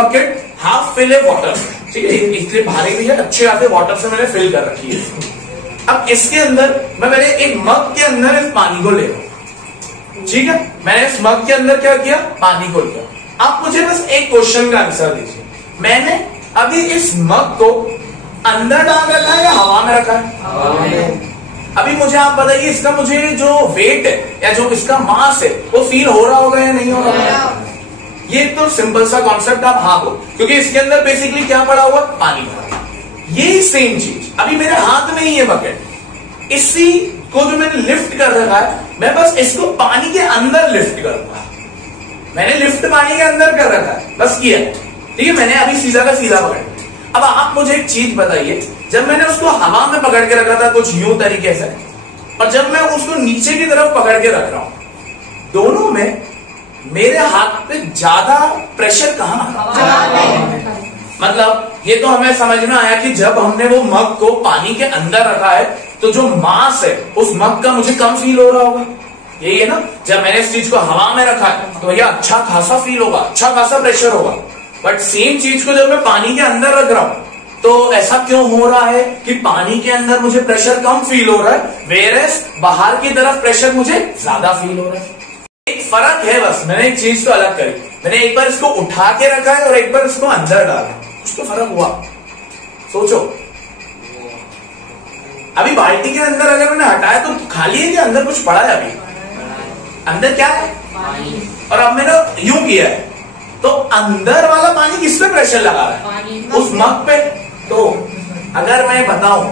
Bucket half fill है water से, ठीक है, इसलिए भारी भी है, अच्छे खासे वाटर से मैंने फिल कर रखी है। अब इसके अंदर मैंने एक मग के अंदर इस पानी को ले रहा हूं, ठीक है, मैंने इस मग के अंदर क्या किया, पानी को लिया। आप मुझे बस एक क्वेश्चन का आंसर दीजिए, मैंने अभी इस मग को अंदर डाल रखा है या हवा में रखा है? हवा में। अभी मुझे आप बताइए, इसका मुझे जो वेट है या जो इसका मास है वो फील हो रहा होगा या नहीं हो रहा है? ये तो सिंपल सा कॉन्सेप्ट आप हाँ बोल, क्योंकि इसके अंदर बेसिकली क्या पड़ा हुआ, पानी भरा। ये सेम चीज अभी मेरे हाथ में ही है बकेट, इसी को जो मैंने लिफ्ट कर रखा है, मैं बस इसको पानी के अंदर लिफ्ट करूंगा। मैंने लिफ्ट पानी के अंदर कर रखा है, बस किया, ठीक है, मैंने अभी सीधा का सीधा पकड़। अब आप मुझे एक चीज बताइए, जब मैंने उसको हवा में पकड़ के रखा था कुछ यूं तरीके से, और जब मैं उसको नीचे की तरफ पकड़ के रख रहा हूं, दोनों में मेरे हाथ पे ज्यादा प्रेशर कहां? मतलब ये तो हमें समझ में आया कि जब हमने वो मग को पानी के अंदर रखा है तो जो मास है उस मग का मुझे कम फील हो रहा होगा, यही है ना। जब मैंने इस चीज को हवा में रखा है तो भैया अच्छा खासा फील होगा, अच्छा खासा प्रेशर होगा। बट सेम चीज को जब मैं पानी के अंदर रख रहा हूं तो ऐसा क्यों हो रहा है कि पानी के अंदर मुझे प्रेशर कम फील हो रहा है, वेयरएज बाहर की तरफ प्रेशर मुझे ज्यादा फील हो रहा है। एक फर्क है, बस मैंने एक चीज को अलग करी, मैंने एक बार इसको उठा के रखा है और एक बार इसको अंदर डाला, उसको फर्क हुआ। सोचो, अभी बाल्टी के अंदर अगर मैंने हटाया तो खाली है कि अंदर कुछ पड़ा है? अभी अंदर क्या है? पानी। और अब मैंने यूं किया है तो अंदर वाला पानी किस पे प्रेशर लगा रहा है? उस मग पे। तो अगर मैं बताऊं,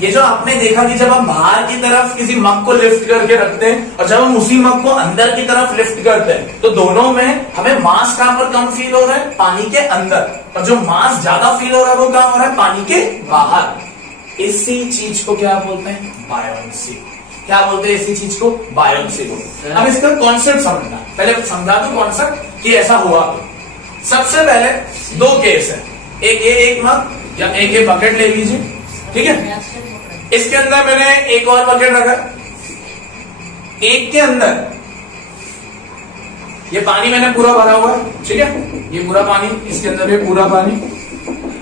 ये जो आपने देखा कि जब हम बाहर की तरफ किसी मग को लिफ्ट करके रखते हैं और जब हम उसी मग को अंदर की तरफ लिफ्ट करते हैं तो दोनों में हमें मास कहां पर कम फील हो रहा है? पानी के अंदर। और जो मास ज्यादा फील हो रहा है वो कहां हो रहा है? पानी के बाहर। इसी चीज को क्या बोलते हैं? बायोन्सी। क्या बोलते हैं इसी चीज को? बायोन्सी को। अब इसका कॉन्सेप्ट समझना, पहले समझा दो कॉन्सेप्ट कि ऐसा हुआ। सबसे पहले दो केस है, एक ये एक मग या एक ये बकेट ले लीजिए, ठीक है, इसके अंदर मैंने एक और बकेट रखा, एक के अंदर ये पानी मैंने पूरा भरा हुआ है, ठीक है, ये पूरा पानी, इसके अंदर ये पूरा पानी।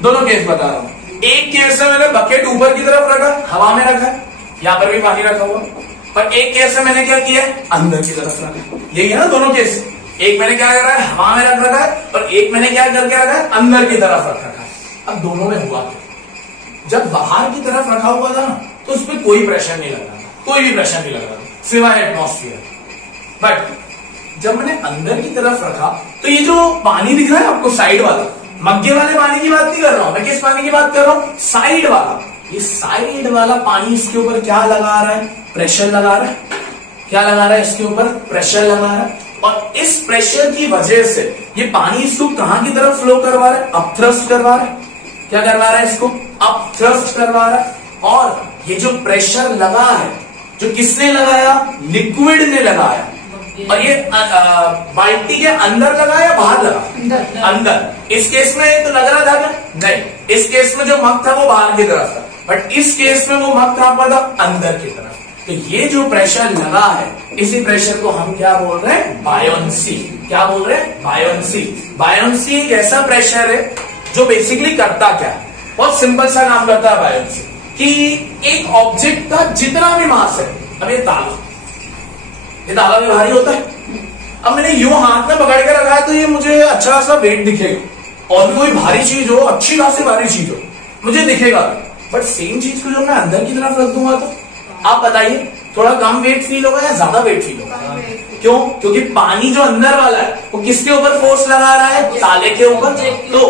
दोनों केस बता रहा हूं। एक केस में मैंने बकेट ऊपर की तरफ रखा, हवा में रखा, यहां पर भी पानी रखा हुआ, पर एक केस में मैंने क्या किया, अंदर की तरफ रखा। यही है ना दोनों केस। एक मैंने क्या करा है, हवा में रख रखा है, और एक मैंने क्या करके रखा है, अंदर की तरफ रख रखा है। अब दोनों में हुआ क्या? जब बाहर की तरफ रखा हुआ था ना तो उस पर कोई प्रेशर नहीं लग रहा था, कोई भी प्रेशर नहीं लग रहा था सिवाय एटमॉस्फेयर। बट जब मैंने अंदर की तरफ रखा तो ये जो पानी दिख रहा है आपको साइड वाला, मग्गे वाले पानी की बात नहीं कर रहा हूं मैं, किस पानी की बात कर रहा हूं? साइड वाला। ये साइड वाला पानी इसके ऊपर क्या लगा रहा है? प्रेशर लगा रहा है। क्या लगा रहा है? इसके ऊपर प्रेशर लगा रहा है। और इस प्रेशर की वजह से ये पानी इसको कहां की तरफ फ्लो करवा रहा है? अपथ्रस्ट करवा रहा है। क्या करवा रहा है? इसको अपथ्रस्ट करवा रहा है। और ये जो प्रेशर लगा है, जो किसने लगाया? लिक्विड ने लगाया। और ये बाल्टी के अंदर लगा या बाहर लगा? अंदर। इस केस में तो लग रहा था नहीं, इस केस में जो मग था वो बाहर की तरफ था, बट इस केस में वो मग कहां पर था? अंदर की तरफ। तो ये जो प्रेशर लगा है, इसी प्रेशर को हम क्या बोल रहे हैं? बायोन्सी। क्या बोल रहे हैं? बायोन्सी। बायोन्सी एक ऐसा प्रेशर है जो बेसिकली करता क्या है? बहुत सिंपल सा काम करता है बायोन्सी, कि एक ऑब्जेक्ट का जितना भी मास है, अब ये ताला भी भारी होता है, अब मैंने यूं हाथ में पकड़ के रखा है तो ये मुझे अच्छा खासा वेट दिखेगा, और भी कोई भारी चीज हो, अच्छी खासी भारी चीज हो, मुझे दिखेगा। बट सेम चीज को जब मैं अंदर की तरफ रख दूंगा तो आप बताइए, थोड़ा कम वेट फील होगा या ज्यादा वेट फील होगा? क्यों? क्योंकि पानी जो अंदर वाला है वो किसके ऊपर फोर्स लगा रहा है? ताले के ऊपर। तो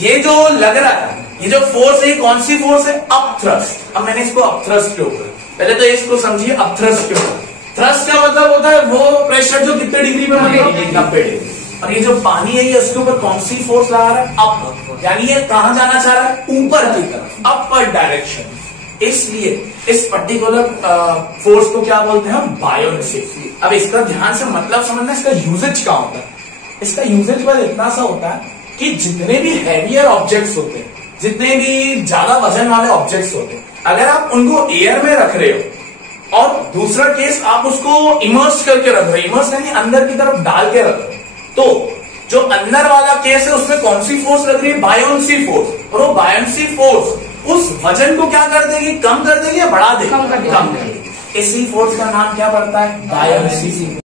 ये जो लग रहा है, ये जो फोर्स है, कौन सी फोर्स है? अपथ्रस्ट। अब मैंने इसको अपथ्रस्ट के ऊपर, पहले तो इसको समझिए, अपथ्रस्ट के ऊपर। थ्रस्ट का मतलब होता है वो प्रेशर जो कितने डिग्री पे, मतलब 90 डिग्री। और ये जो पानी है ये उसके ऊपर कौन सी फोर्स लगा रहा है? अप। यानी ये कहां जाना चाह रहा है? ऊपर की तरफ, अपर डायरेक्शन। इसलिए इस पर्टिकुलर फोर्स को क्या बोलते हैं? हम बायोन्सी। अब इसका ध्यान से मतलब समझना, इसका यूजेज क्या होता है? इसका यूजेज बस इतना सा होता है कि जितने भी हैवियर ऑब्जेक्ट्स होते हैं, जितने भी ज्यादा वजन वाले ऑब्जेक्ट्स होते हैं, अगर आप उनको एयर में रख रहे हो, और दूसरा केस आप उसको इमर्स करके रख रहे हो, इमर्स यानी अंदर की तरफ डाल के रख रहे हो, तो जो अंदर वाला केस है उसमें कौन सी फोर्स लग रही है? Buoyancy force. और वो बायोन्सी फोर्स उस वजन को क्या कर देगी? कम कर देगी या बढ़ा देगी? कम कर देगी। कम कर देगी। इसी फोर्स का नाम क्या पड़ता है? बायोन्सी।